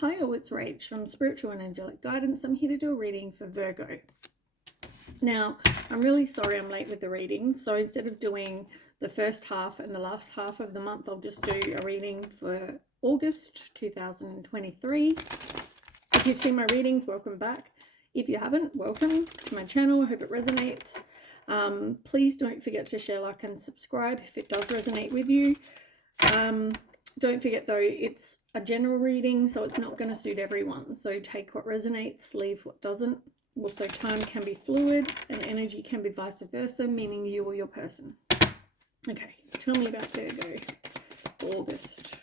Hi all, it's Rach from Spiritual and Angelic Guidance. I'm here to do a reading for Virgo. Now, I'm really sorry I'm late with the reading, so instead of doing the first half and the last half of the month, I'll just do a reading for August 2023. If you've seen my readings, welcome back. If you haven't, welcome to my channel. I hope it resonates. Please don't forget to share, like, and subscribe if it does resonate with you. Don't forget though, it's a general reading, so it's not going to suit everyone. So take what resonates, leave what doesn't. Also, time can be fluid and energy can be vice versa, meaning you or your person. Okay, tell me about Virgo, August.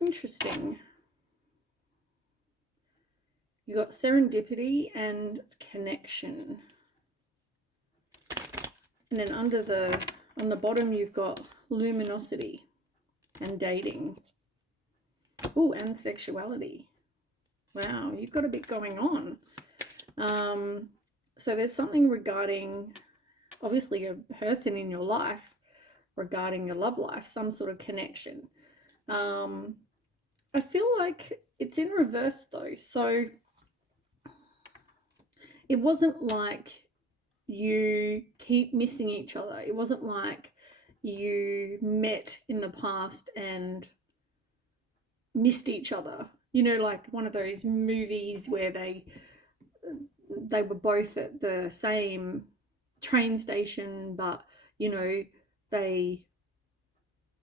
Interesting. You got serendipity and connection. And then on the bottom, you've got luminosity and dating. Oh, and sexuality. Wow, you've got a bit going on. So there's something regarding, obviously, a person in your life regarding your love life, some sort of connection. I feel like it's in reverse though. So it wasn't like you keep missing each other. It wasn't like you met in the past and missed each other. You know, like one of those movies where they were both at the same train station, but, you know, they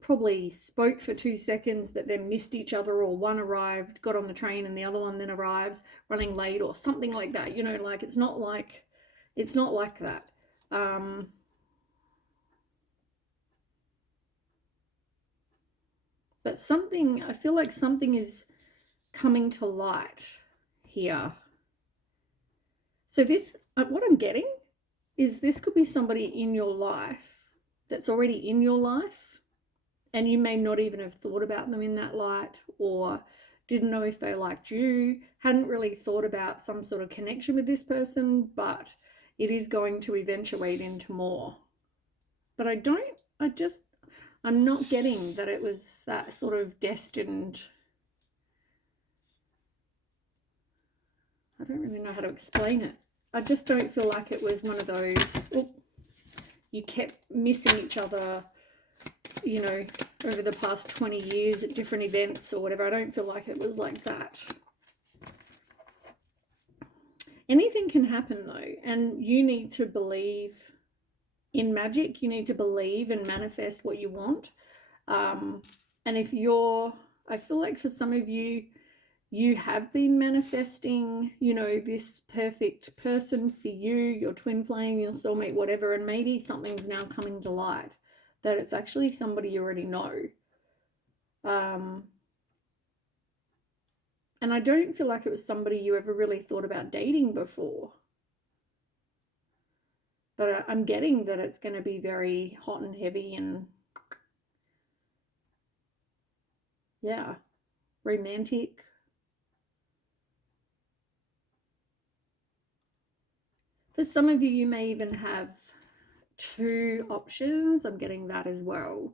probably spoke for 2 seconds but then missed each other, or one arrived, got on the train, and the other one then arrives running late or something like that. You know, like it's not like that. But something, I feel like something is coming to light here. So this, what I'm getting is this could be somebody in your life that's already in your life, and you may not even have thought about them in that light, or didn't know if they liked you, hadn't really thought about some sort of connection with this person, but it is going to eventuate into more. But I'm not getting that it was that sort of destined. I don't really know how to explain it. I just don't feel like it was one of those, you kept missing each other, you know, over the past 20 years at different events or whatever. I don't feel like it was like that. Anything can happen though, and you need to believe in magic. You need to believe and manifest what you want. And if I feel like for some of you, you have been manifesting, you know, this perfect person for you, your twin flame, your soulmate, whatever, and maybe something's now coming to light that it's actually somebody you already know. And I don't feel like it was somebody you ever really thought about dating before. But I'm getting that it's going to be very hot and heavy and, yeah, romantic. For some of you, you may even have 2 options. I'm getting that as well.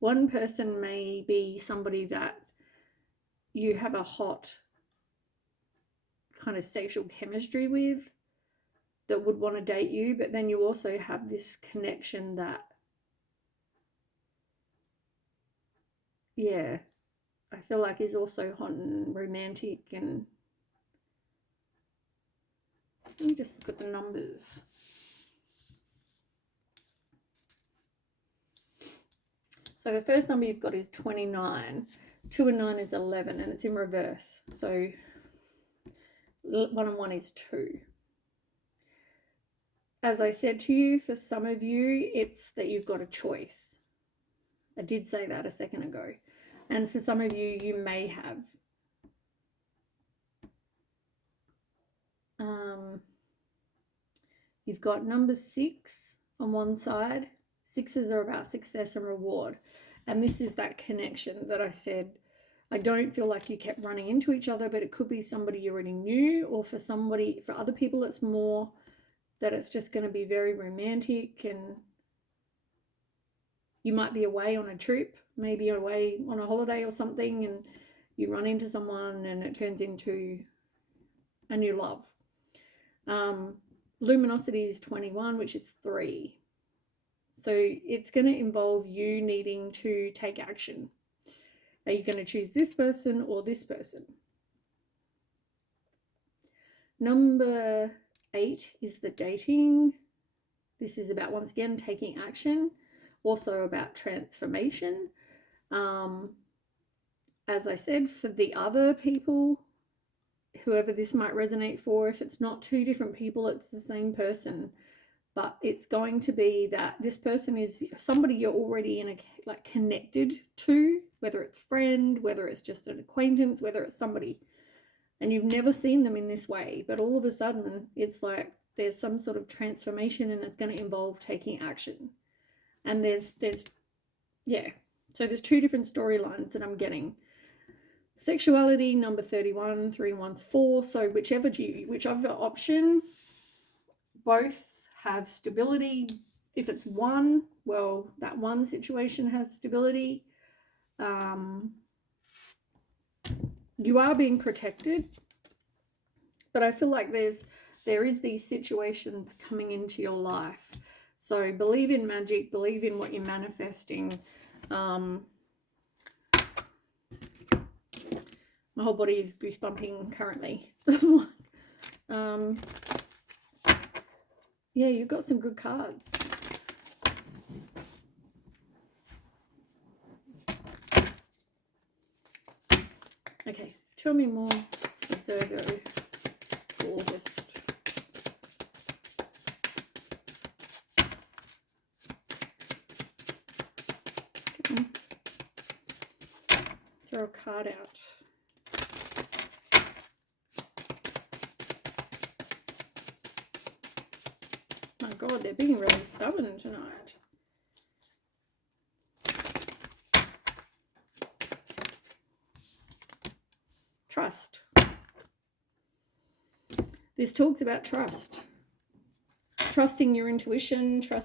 One person may be somebody that you have a hot kind of sexual chemistry with, that would want to date you, but then you also have this connection that, yeah, I feel like is also hot and romantic. And let me just look at the numbers. So the first number you've got is 29. 2 and 9 is 11, and it's in reverse. So 1 and 1 is 2. As I said to you, for some of you, it's that you've got a choice. I did say that a second ago. And for some of you, you may have. You've got number 6 on one side Sixes are about success and reward. And this is that connection that I said, I don't feel like you kept running into each other, but it could be somebody you already knew, or for other people, it's more that it's just going to be very romantic, and you might be away on a trip, maybe away on a holiday or something, and you run into someone and it turns into a new love. Luminosity is 21, which is 3. So it's going to involve you needing to take action. Are you going to choose this person or this person? Number 8 is the dating. This is about, once again, taking action. Also about transformation. As I said, for the other people, whoever this might resonate for, if it's not 2 different people, it's the same person. But it's going to be that this person is somebody you're already connected to, whether it's friend, whether it's just an acquaintance, whether it's somebody, and you've never seen them in this way, but all of a sudden it's like there's some sort of transformation, and it's going to involve taking action. And there's 2 different storylines that I'm getting. Sexuality, number 31, 3 and 1's 4. So whichever option, both have stability. If it's 1, well, that 1 situation has stability. You are being protected, but I feel like there is these situations coming into your life. So believe in magic, believe in what you're manifesting. My whole body is goosebumping currently. Yeah, you've got some good cards. Okay, tell me more of Virgo for August. Throw a card out. My God, they're being really stubborn tonight. Trust. This talks about trust. Trusting your intuition, I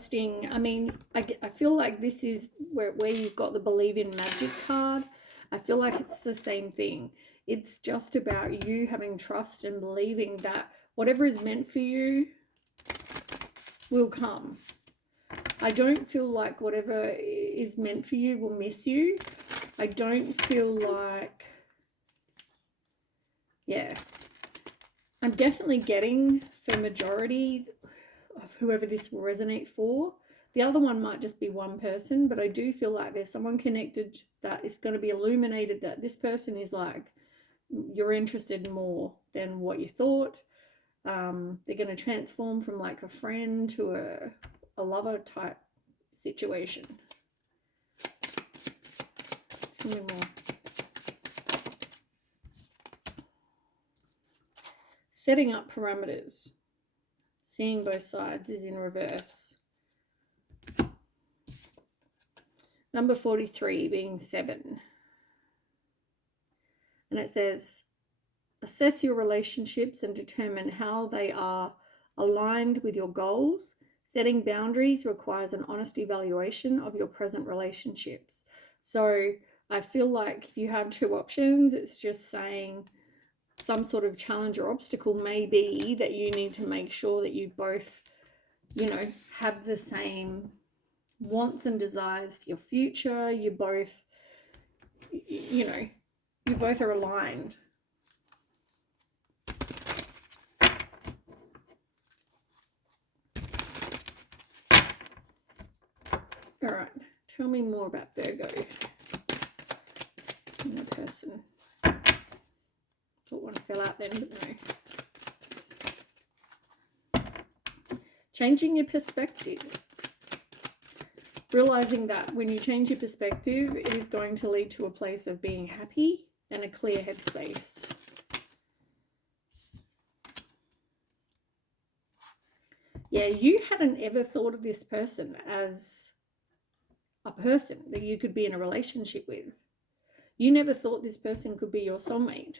feel like this is where you've got the believe in magic card. I feel like it's the same thing. It's just about you having trust and believing that whatever is meant for you will come. I don't feel like whatever is meant for you will miss you. I don't feel like, I'm definitely getting, for majority of whoever this will resonate for, the other one might just be one person, but I do feel like there's someone connected that is going to be illuminated, that this person is like, you're interested in more than what you thought. They're going to transform from like a friend to a lover type situation. Tell me more. Setting up parameters. Seeing both sides is in reverse. Number 43 being 7. And it says, assess your relationships and determine how they are aligned with your goals. Setting boundaries requires an honest evaluation of your present relationships. So I feel like if you have 2 options, it's just saying some sort of challenge or obstacle may be that you need to make sure that you both, have the same wants and desires for your future. You both, you both are aligned. All right, tell me more about Virgo and the person. Thought one fell out then, but no. Changing your perspective. Realizing that when you change your perspective, it is going to lead to a place of being happy and a clear headspace. Yeah, you hadn't ever thought of this person as a person that you could be in a relationship with. You never thought this person could be your soulmate.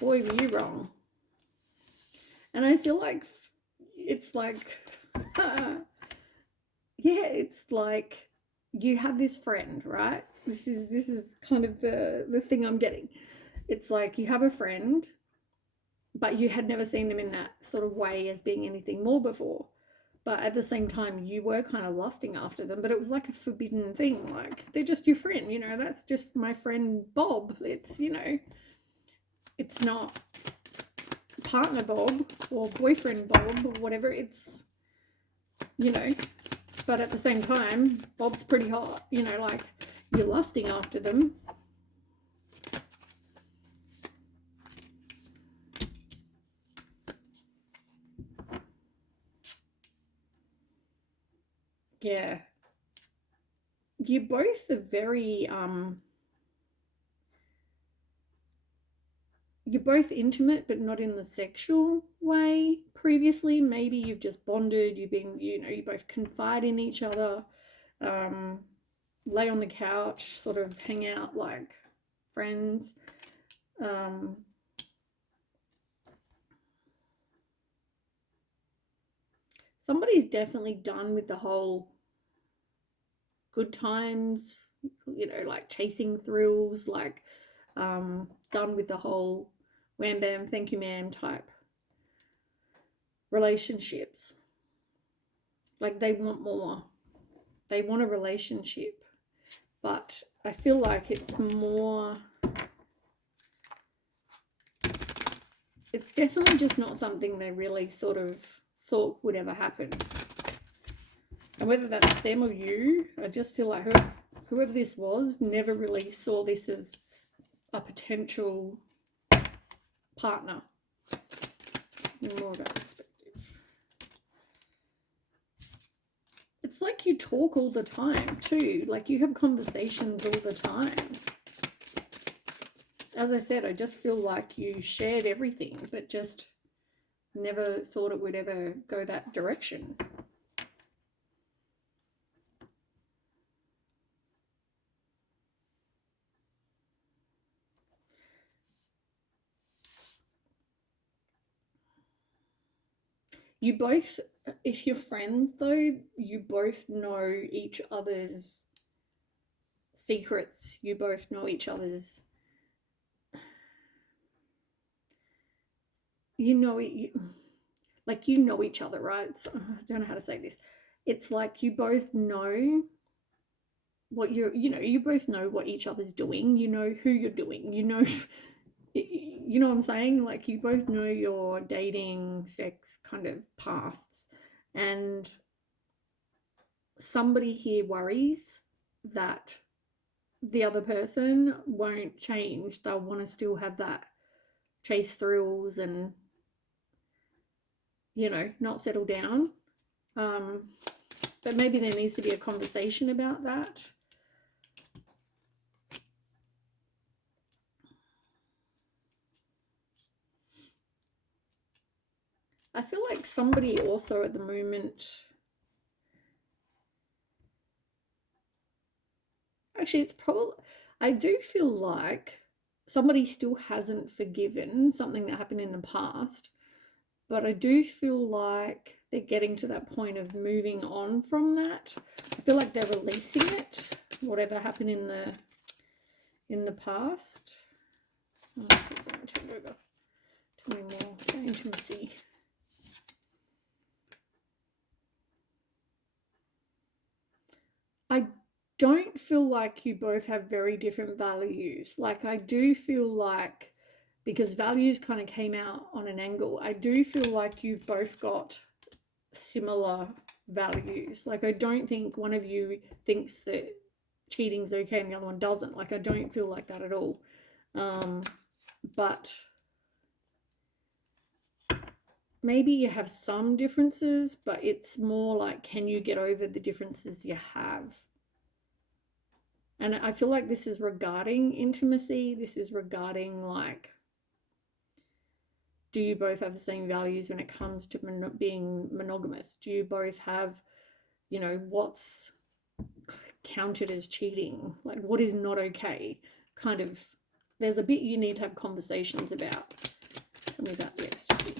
Boy, were you wrong. And I feel like it's like, yeah, it's like you have this friend, right? This is kind of the thing I'm getting. It's like you have a friend, but you had never seen them in that sort of way as being anything more before. But at the same time, you were kind of lusting after them, but it was like a forbidden thing. Like, they're just your friend, you know, that's just my friend Bob. It's, you know, it's not partner Bob or boyfriend Bob or whatever. It's, you know, but at the same time, Bob's pretty hot, you know, like, you're lusting after them. Yeah. You both are very, you're both intimate, but not in the sexual way. Previously, maybe you've just bonded, you've been, you know, you both confide in each other, lay on the couch, sort of hang out like friends. Somebody's definitely done with the whole good times, you know, like chasing thrills, like done with the whole wham bam, thank you ma'am type relationships. Like, they want more. They want a relationship. But I feel like it's more, it's definitely just not something they really sort of thought would ever happen. And whether that's them or you, I just feel like whoever this was never really saw this as a potential partner. More of that perspective. It's like you talk all the time too. Like, you have conversations all the time. As I said, I just feel like you shared everything, but just never thought it would ever go that direction. You both, if you're friends though, you both know each other's secrets. You both know each other's, you know, like, you know each other, right? So, I don't know how to say this. It's like you both know what you know, you both know what each other's doing. You know who you're doing. You know, you know what I'm saying? Like, you both know your dating, sex kind of pasts. And somebody here worries that the other person won't change. They'll want to still have that chase thrills and, you know, not settle down. But maybe there needs to be a conversation about that. I feel like somebody also at the moment, actually, it's probably, I do feel like somebody still hasn't forgiven something that happened in the past, but I do feel like they're getting to that point of moving on from that. I feel like they're releasing it, whatever happened in the past. Oh, turned over. Tell me more. Intimacy. I don't feel like you both have very different values. Like, I do feel like, because values kind of came out on an angle, I do feel like you've both got similar values. Like, I don't think one of you thinks that cheating's okay and the other one doesn't. Like, I don't feel like that at all. But maybe you have some differences, but it's more like, can you get over the differences you have? And I feel like this is regarding intimacy. This is regarding, like, do you both have the same values when it comes to being monogamous? Do you both have, you know, what's counted as cheating? Like, what is not okay? Kind of, there's a bit you need to have conversations about. Tell me about the ecstasy.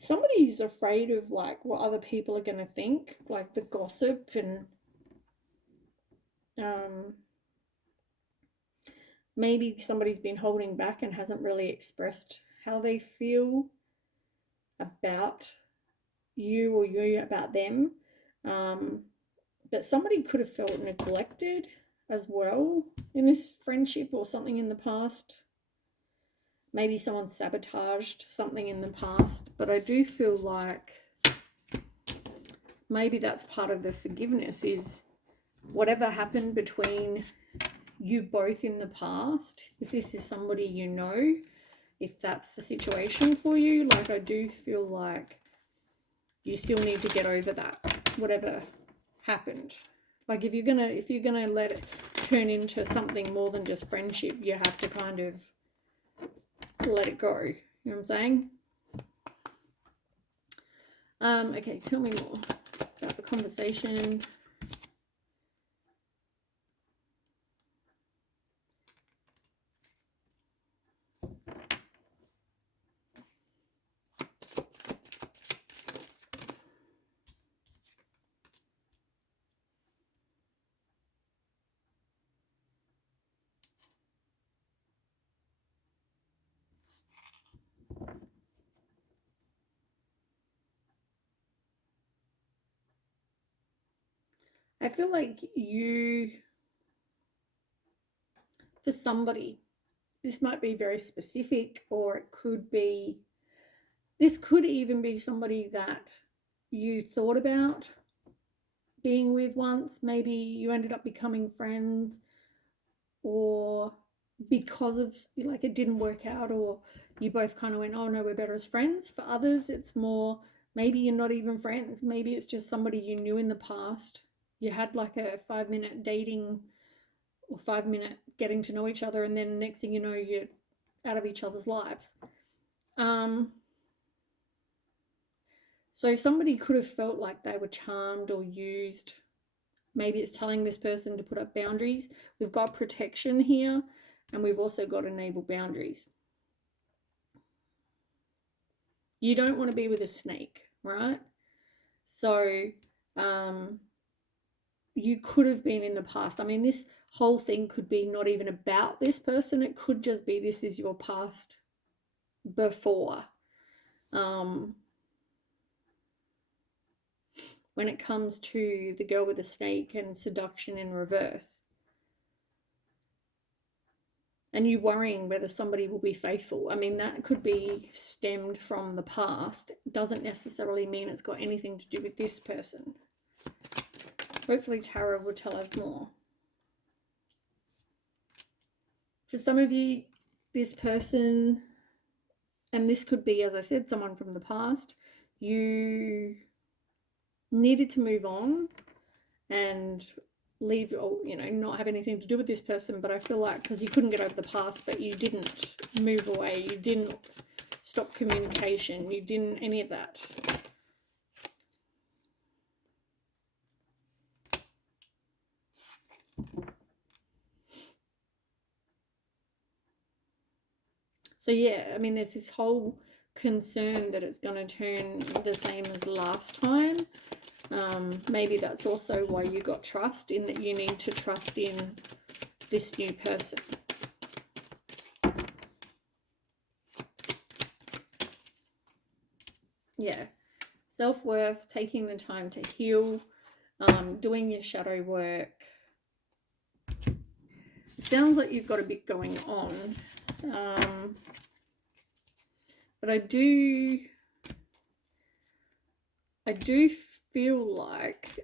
Somebody's afraid of like what other people are going to think, like the gossip, and maybe somebody's been holding back and hasn't really expressed how they feel about you or you about them. But somebody could have felt neglected as well in this friendship or something in the past. Maybe someone sabotaged something in the past, but I do feel like maybe that's part of the forgiveness, is whatever happened between you both in the past, if this is somebody you know, if that's the situation for you, like I do feel like you still need to get over that, whatever happened. Like if you're gonna let it turn into something more than just friendship, you have to kind of let it go. You know what I'm saying? Okay, tell me more about the conversation. I feel like you, for somebody, this might be very specific, or it could be, this could even be somebody that you thought about being with once. Maybe you ended up becoming friends, or because of like it didn't work out, or you both kind of went, oh no, we're better as friends. For others, it's more, maybe you're not even friends. Maybe it's just somebody you knew in the past. You had like a 5-minute dating or 5-minute getting to know each other, and then next thing you know, you're out of each other's lives. So somebody could have felt like they were charmed or used. Maybe it's telling this person to put up boundaries. We've got protection here, and we've also got enable boundaries. You don't want to be with a snake, right? So you could have been in the past. I mean, this whole thing could be not even about this person. It could just be this is your past before. When it comes to the girl with the snake and seduction in reverse, and you worrying whether somebody will be faithful. I mean, that could be stemmed from the past. It doesn't necessarily mean it's got anything to do with this person. Hopefully tarot will tell us more. For some of you, this person, and this could be, as I said, someone from the past, you needed to move on and leave, or not have anything to do with this person. But I feel like because you couldn't get over the past, but you didn't move away, you didn't stop communication, you didn't any of that. So yeah, I mean, there's this whole concern that it's going to turn the same as last time. Maybe that's also why you got trust, in that you need to trust in this new person. Yeah, self-worth, taking the time to heal, doing your shadow work. It sounds like you've got a bit going on, but I do feel like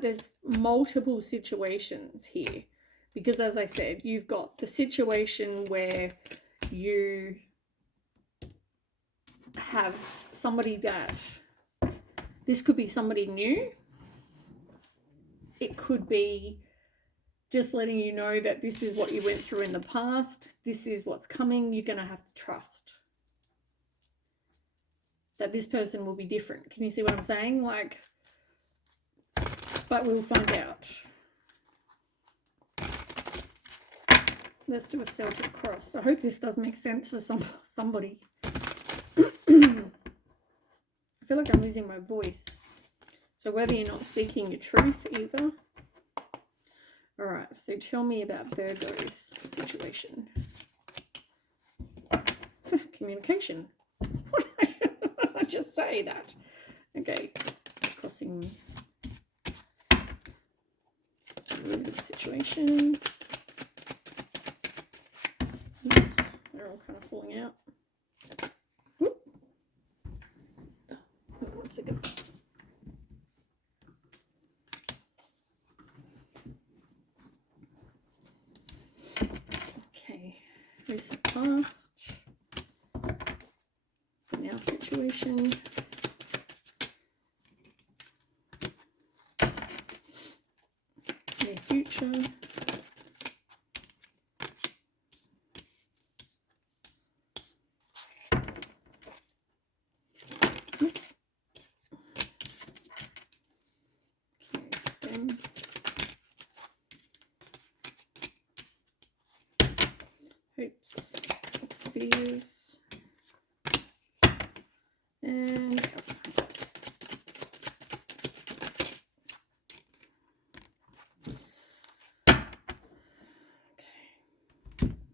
there's multiple situations here, because as I said, you've got the situation where you have somebody that, this could be somebody new, it could be just letting you know that this is what you went through in the past. This is what's coming. You're going to have to trust that this person will be different. Can you see what I'm saying? Like, but we'll find out. Let's do a Celtic cross. I hope this does make sense for somebody. I feel like I'm losing my voice. So whether you're not speaking your truth either. All right, so tell me about Virgo's situation. Communication. I just say that. Okay, crossing the situation. Oops, they're all kind of falling out. Whoop. Oh, 1 second. Okay, recent past. Now situation. Near future. Hopes, fears, and okay.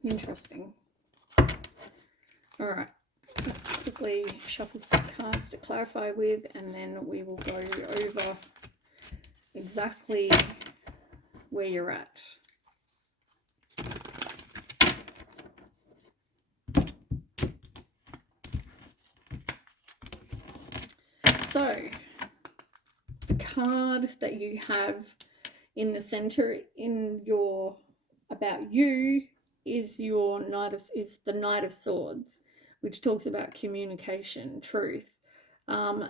Interesting. All right, let's quickly shuffle some cards to clarify with, and then we will go over exactly where you're at. So, the card that you have in the center in your about you is the Knight of Swords, which talks about communication, truth.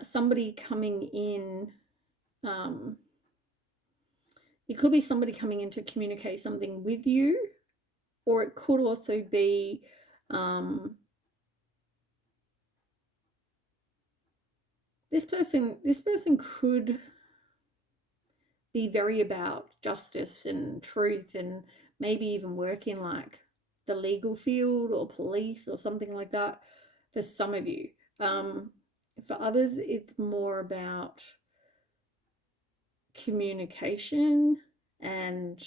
Somebody coming in. It could be somebody coming in to communicate something with you, or it could also be this person could be very about justice and truth, and maybe even work in like the legal field or police or something like that for some of you. For others, it's more about communication and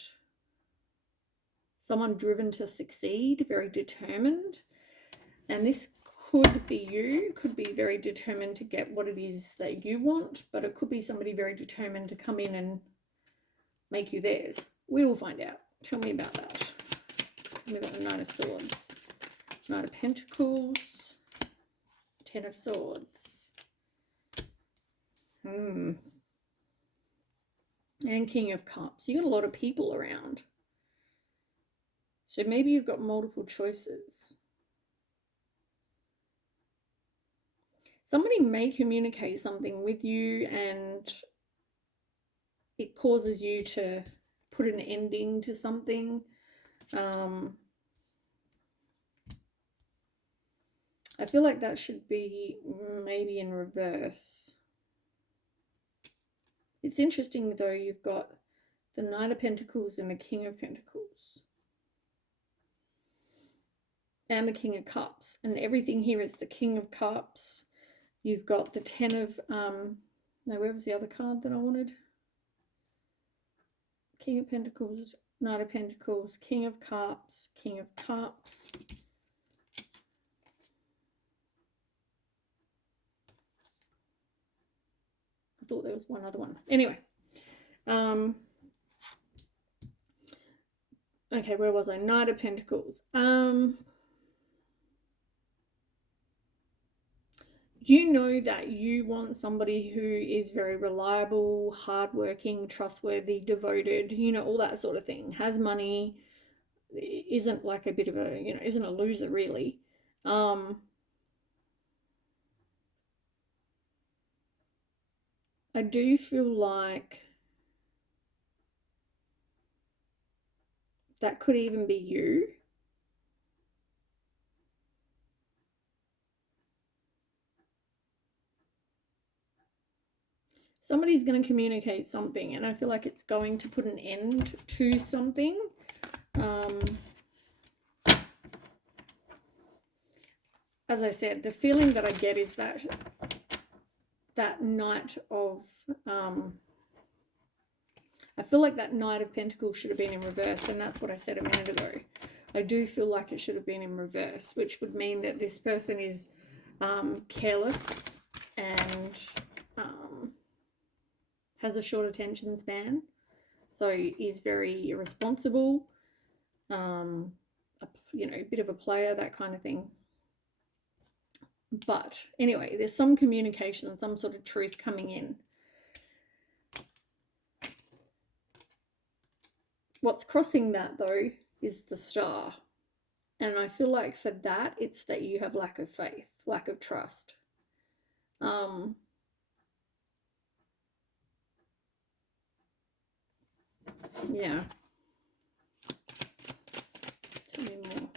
someone driven to succeed, very determined. And this could be you, could be very determined to get what it is that you want, but it could be somebody very determined to come in and make you theirs. We will find out. Tell me about that. Tell me about the Knight of Swords. Knight of Pentacles. Ten of Swords. And King of Cups. You got a lot of people around. So maybe you've got multiple choices. Somebody may communicate something with you and it causes you to put an ending to something. I feel like that should be maybe in reverse. It's interesting though, you've got the Knight of Pentacles and the King of Pentacles. And the King of Cups. And everything here is the King of Cups. You've got the Ten of... no, where was the other card that I wanted? King of Pentacles, Knight of Pentacles, King of Cups, King of Cups. I thought there was one other one. Anyway. Okay, where was I? Knight of Pentacles. You know that you want somebody who is very reliable, hardworking, trustworthy, devoted, you know, all that sort of thing. Has money, isn't like a bit of a, you know, isn't a loser really. I do feel like that could even be you. Somebody's going to communicate something, and I feel like it's going to put an end to something. As I said, the feeling that I get is that Knight of, I feel like that Knight of Pentacles should have been in reverse, and that's what I said a minute ago. I do feel like it should have been in reverse, which would mean that this person is careless and has a short attention span, so is very irresponsible, you know, a bit of a player, that kind of thing. But anyway, there's some communication, some sort of truth coming in. What's crossing that, though, is the Star. And I feel like for that, it's that you have lack of faith, lack of trust. Yeah. Tell me more.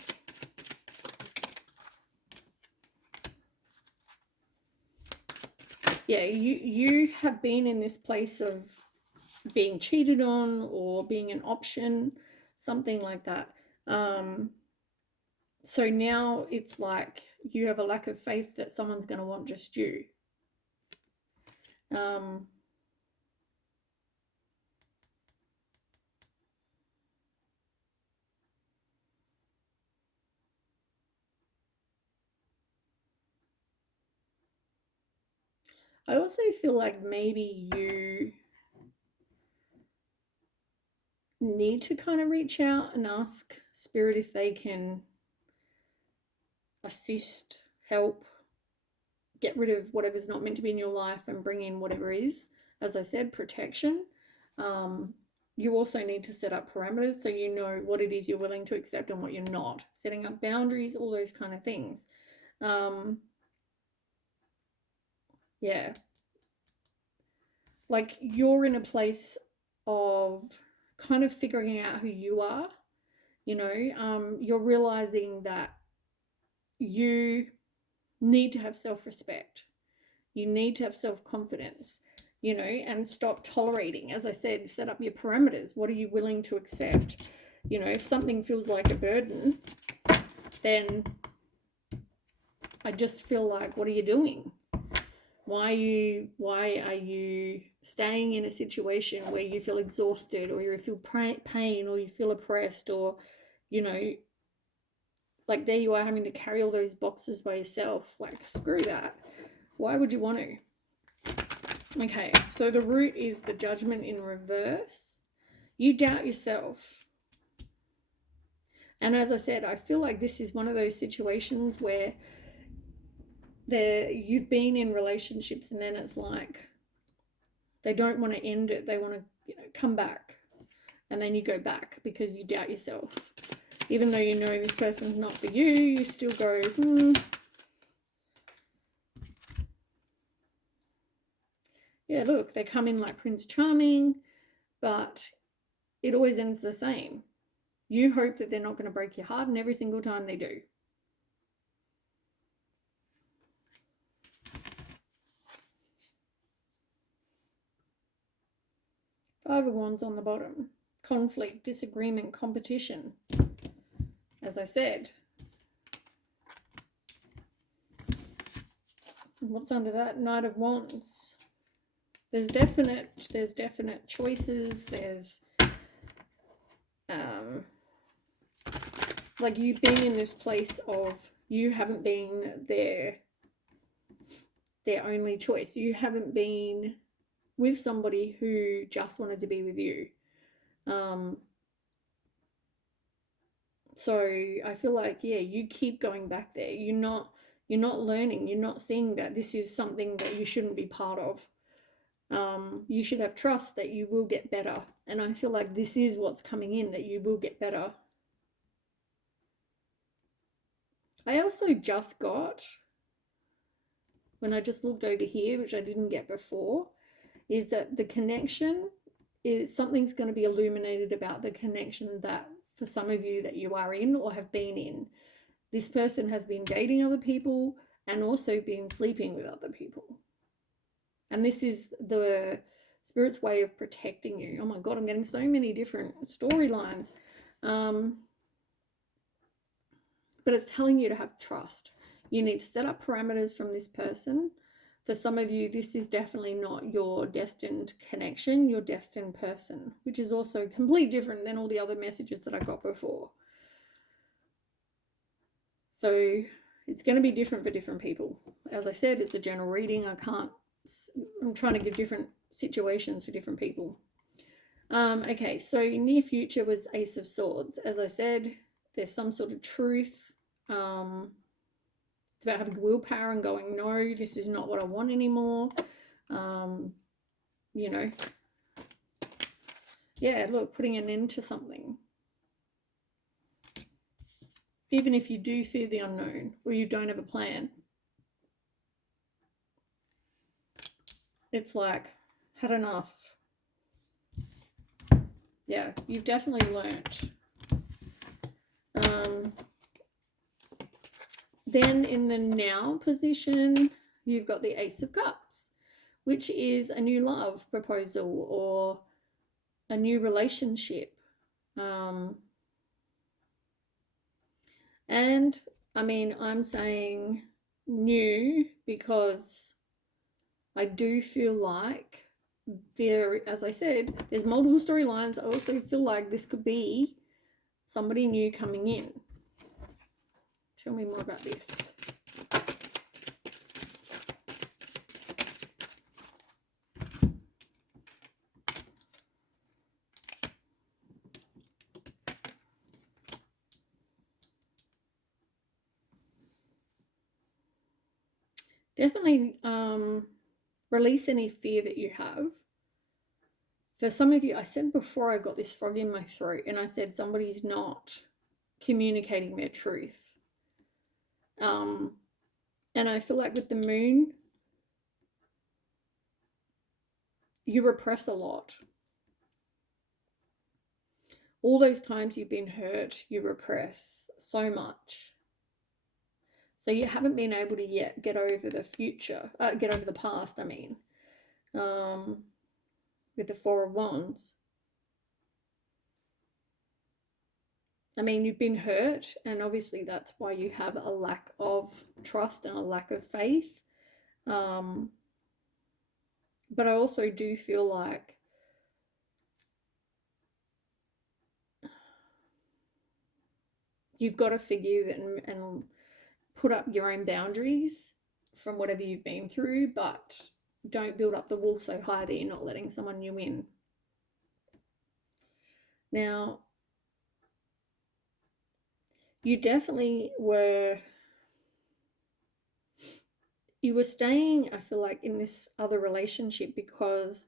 Yeah, you have been in this place of being cheated on or being an option, something like that. So now it's like you have a lack of faith that someone's going to want just you. I also feel like maybe you need to kind of reach out and ask Spirit if they can assist, help, get rid of whatever's not meant to be in your life and bring in whatever is. As I said, protection. You also need to set up parameters so you know what it is you're willing to accept and what you're not. Setting up boundaries, all those kind of things. Yeah. Like you're in a place of kind of figuring out who you are. You know, you're realizing that you need to have self-respect. You need to have self-confidence, you know, and stop tolerating. As I said, set up your parameters. What are you willing to accept? You know, if something feels like a burden, then I just feel like, what are you doing? Why are you staying in a situation where you feel exhausted, or you feel pain, or you feel oppressed, or, you know, like there you are having to carry all those boxes by yourself? Like, screw that. Why would you want to? Okay, so the root is the Judgment in reverse. You doubt yourself. And as I said, I feel like this is one of those situations where you've been in relationships and then it's like they don't want to end it. They want to, you know, come back. And then you go back because you doubt yourself. Even though you know this person's not for you, you still go, Yeah, look, they come in like Prince Charming, but it always ends the same. You hope that they're not going to break your heart, and every single time they do. Five of Wands on the bottom. Conflict, disagreement, competition. As I said. What's under that? Knight of Wands. There's definite choices. There's like you've been in this place of you haven't been their only choice. You haven't been with somebody who just wanted to be with you. So I feel like, yeah, you keep going back there. You're not learning. You're not seeing that this is something that you shouldn't be part of. You should have trust that you will get better. And I feel like this is what's coming in, that you will get better. I also just got, when I just looked over here, which I didn't get before, is that the connection is, something's going to be illuminated about the connection that for some of you that you are in or have been in. This person has been dating other people and also been sleeping with other people. And this is the Spirit's way of protecting you. Oh my God, I'm getting so many different storylines. But it's telling you to have trust. You need to set up parameters from this person. For some of you, this is definitely not your destined connection, your destined person, which is also completely different than all the other messages that I got before. So it's going to be different for different people. As I said, it's a general reading. I'm trying to give different situations for different people. Okay, so near future was Ace of Swords. As I said, there's some sort of truth. It's about having willpower and going, no, this is not what I want anymore. You know, yeah, look, putting an end to something. Even if you do fear the unknown or you don't have a plan, it's like, had enough. Yeah, you've definitely learnt. Then in the now position, you've got the Ace of Cups, which is a new love proposal or a new relationship. And I mean, I'm saying new because I do feel like as I said, there's multiple storylines. I also feel like this could be somebody new coming in. Tell me more about this. Definitely release any fear that you have. For some of you, I said before I got this frog in my throat and I said somebody's not communicating their truth. And I feel like with the moon, you repress a lot. All those times you've been hurt, you repress so much. So you haven't been able to yet get over the past, I mean. With the Four of Wands. I mean, you've been hurt, and obviously that's why you have a lack of trust and a lack of faith. But I also do feel like you've got to forgive and put up your own boundaries from whatever you've been through, but don't build up the wall so high that you're not letting someone new in. Now, you definitely were staying, I feel like, in this other relationship because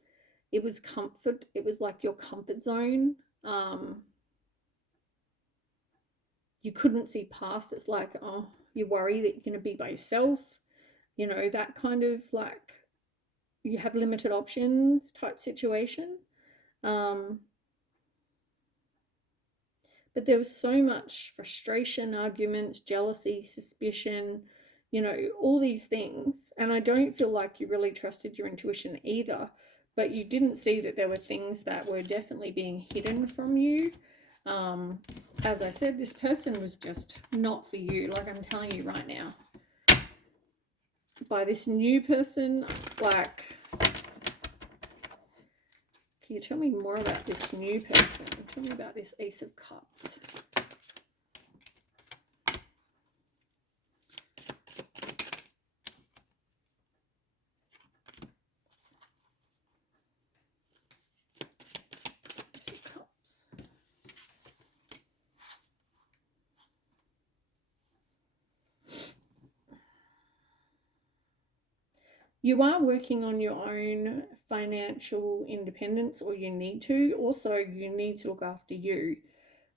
it was comfort. It was like your comfort zone. You couldn't see past. It's like, oh, you worry that you're going to be by yourself. You know, that kind of like you have limited options type situation. But there was so much frustration, arguments, jealousy, suspicion, you know, all these things. And I don't feel like you really trusted your intuition either, but you didn't see that there were things that were definitely being hidden from you. As I said, this person was just not for you, like I'm telling you right now. By this new person, like, can you tell me more about this new person? Tell me about this Ace of Cups. Ace of Cups. You are working on your own financial independence, or you need to. Also, you need to look after you.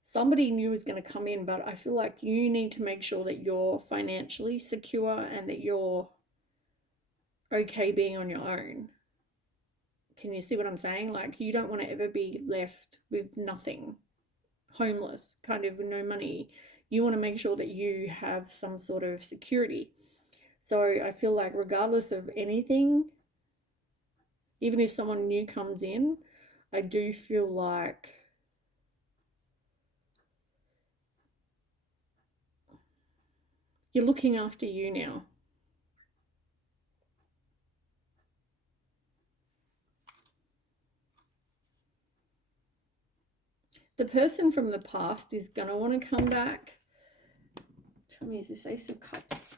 Somebody new is going to come in, but I feel like you need to make sure that you're financially secure and that you're okay being on your own. Can you see what I'm saying? Like, you don't want to ever be left with nothing. homeless, kind of with no money. You want to make sure that you have some sort of security. So I feel like regardless of anything, even if someone new comes in, I do feel like you're looking after you now. The person from the past is going to want to come back. Tell me, is this Ace of Cups?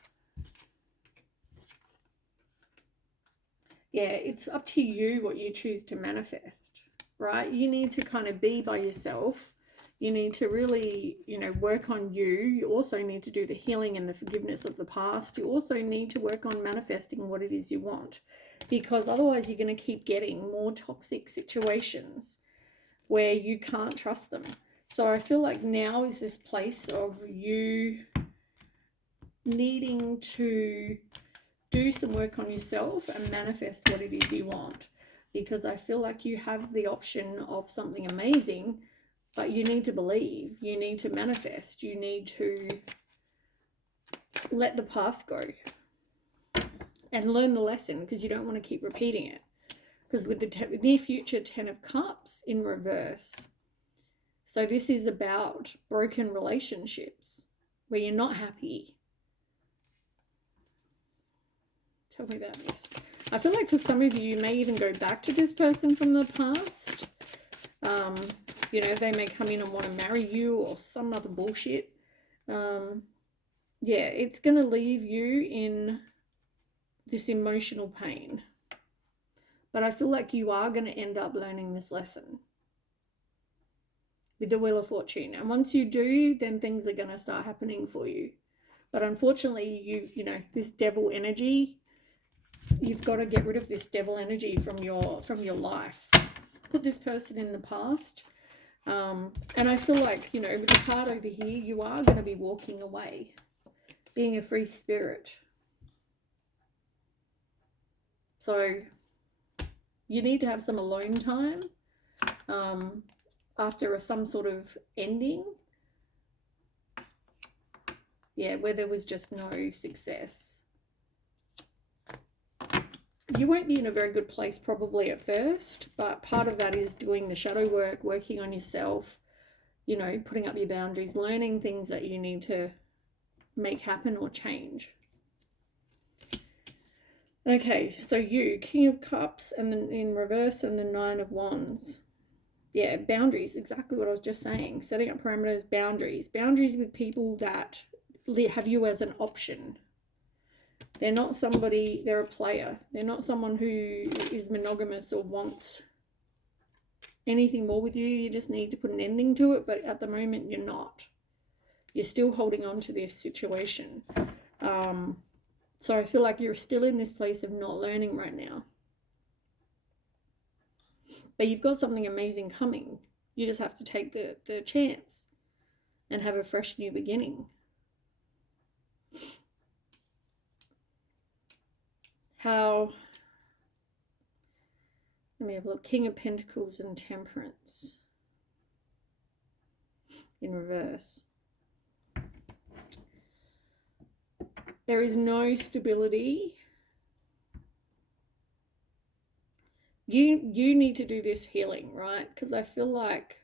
Yeah, it's up to you what you choose to manifest, right? You need to kind of be by yourself. You need to really, work on you. You also need to do the healing and the forgiveness of the past. You also need to work on manifesting what it is you want, because otherwise you're going to keep getting more toxic situations where you can't trust them. So I feel like now is this place of you needing to do some work on yourself and manifest what it is you want, because I feel like you have the option of something amazing, but you need to believe, you need to manifest, you need to let the past go and learn the lesson, because you don't want to keep repeating it. Because with the near future 10 of Cups in reverse, so this is about broken relationships where you're not happy. Tell me about this. I feel like for some of you, you may even go back to this person from the past. They may come in and want to marry you or some other bullshit. Yeah, it's going to leave you in this emotional pain. But I feel like you are going to end up learning this lesson with the Wheel of Fortune. And once you do, then things are going to start happening for you. But unfortunately, this devil energy, you've got to get rid of this devil energy from your life. Put this person in the past. And I feel like, with the card over here, you are going to be walking away, being a free spirit. So you need to have some alone time after some sort of ending. Yeah, where there was just no success. You won't be in a very good place probably at first, but part of that is doing the shadow work, working on yourself, putting up your boundaries, learning things that you need to make happen or change. Okay, so you, King of Cups, and then in reverse, and the Nine of Wands. Yeah, boundaries, exactly what I was just saying. Setting up parameters, boundaries with people that have you as an option. They're not somebody, they're a player. They're not someone who is monogamous or wants anything more with you. You just need to put an ending to it, but at the moment you're not. You're still holding on to this situation. So I feel like you're still in this place of not learning right now. But you've got something amazing coming. You just have to take the chance and have a fresh new beginning. Let me have a look. King of Pentacles and Temperance in reverse. There is no stability. You need to do this healing, right? Because I feel like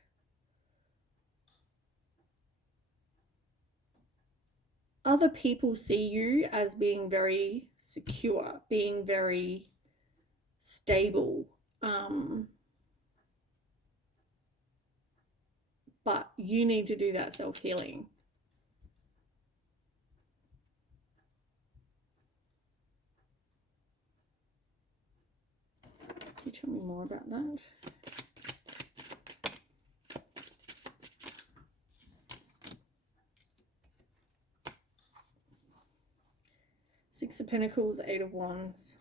other people see you as being very secure, being very stable. But you need to do that self-healing. Can you tell me more about that? Six of Pentacles, Eight of Wands.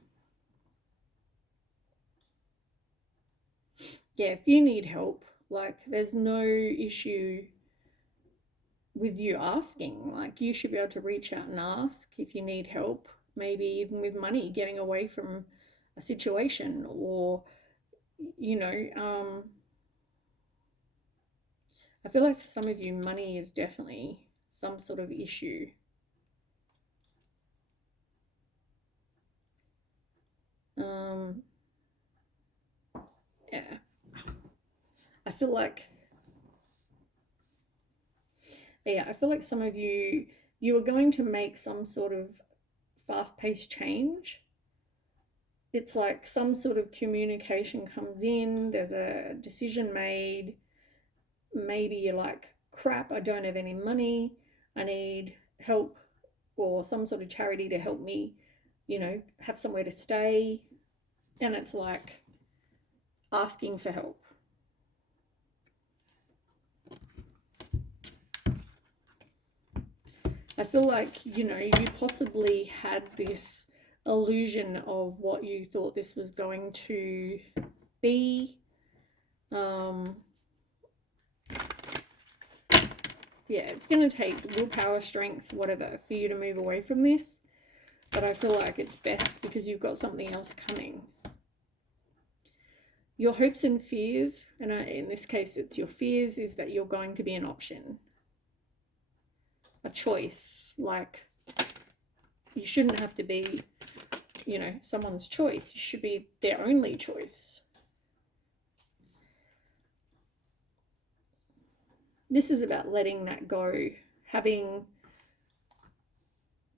Yeah, if you need help, like there's no issue with you asking. Like you should be able to reach out and ask if you need help, maybe even with money, getting away from a situation, or I feel like for some of you, money is definitely some sort of issue. Yeah. I feel like, yeah, I feel like some of you are going to make some sort of fast-paced change. It's like some sort of communication comes in, there's a decision made. Maybe you're like, crap, I don't have any money, I need help or some sort of charity to help me, you know, have somewhere to stay. And it's like asking for help. I feel like, you know, you possibly had this illusion of what you thought this was going to be. Yeah, it's going to take willpower, strength, whatever, for you to move away from this. But I feel like it's best because you've got something else coming. Your hopes and fears, and in this case it's your fears, is that you're going to be an option. A choice. Like, you shouldn't have to be, you know, someone's choice. You should be their only choice. This is about letting that go, having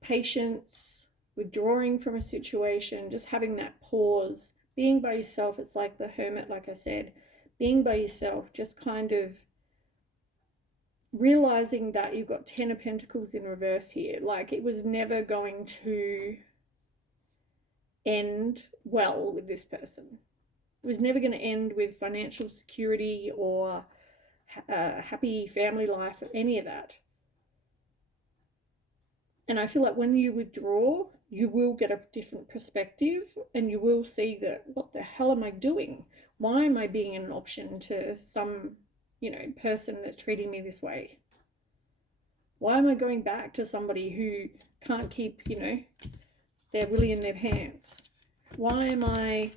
patience, withdrawing from a situation, just having that pause, being by yourself. It's like the hermit, like I said, being by yourself, just kind of realizing that you've got 10 of Pentacles in reverse here. Like, it was never going to end well with this person. It was never going to end with financial security or a happy family life or any of that. And I feel like when you withdraw, you will get a different perspective and you will see that, what the hell am I doing? Why am I being an option to some, you know, person that's treating me this way? Why am I going back to somebody who can't keep, you know, their willy in their pants? Why am I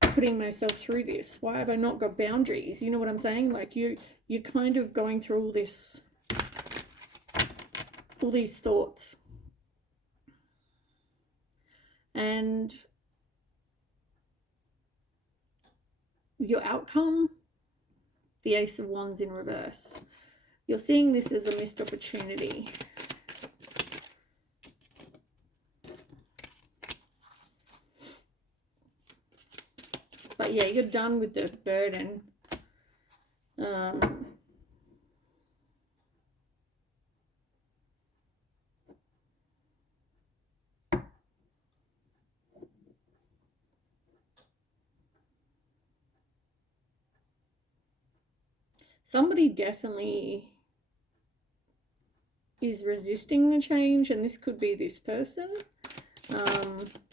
putting myself through this? Why have I not got boundaries? You know what I'm saying? Like, you're kind of going through all these thoughts. And your outcome, the Ace of Wands in reverse. You're seeing this as a missed opportunity. But yeah, you're done with the burden. Somebody definitely is resisting the change, and this could be this person.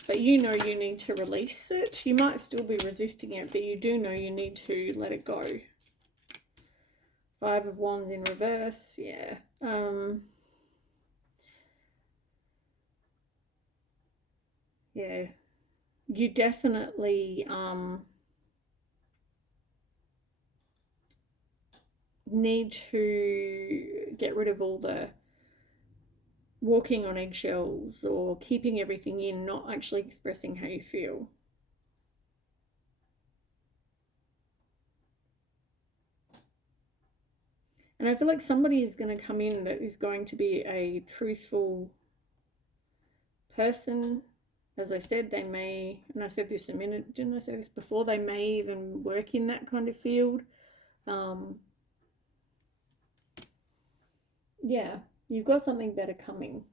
But you know you need to release it. You might still be resisting it, but you do know you need to let it go. Five of Wands in reverse, yeah. Yeah, you definitely need to get rid of all the walking on eggshells or keeping everything in, not actually expressing how you feel. And I feel like somebody is going to come in that is going to be a truthful person. As I said, they may, and I said this a minute, didn't I say this before? They may even work in that kind of field. Yeah, you've got something better coming.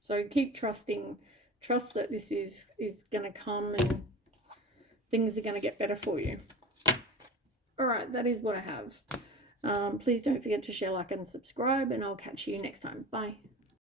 So keep trusting, trust that this is going to come and things are going to get better for you. All right, that is what I have. Please don't forget to share, like, and subscribe, and I'll catch you next time. Bye.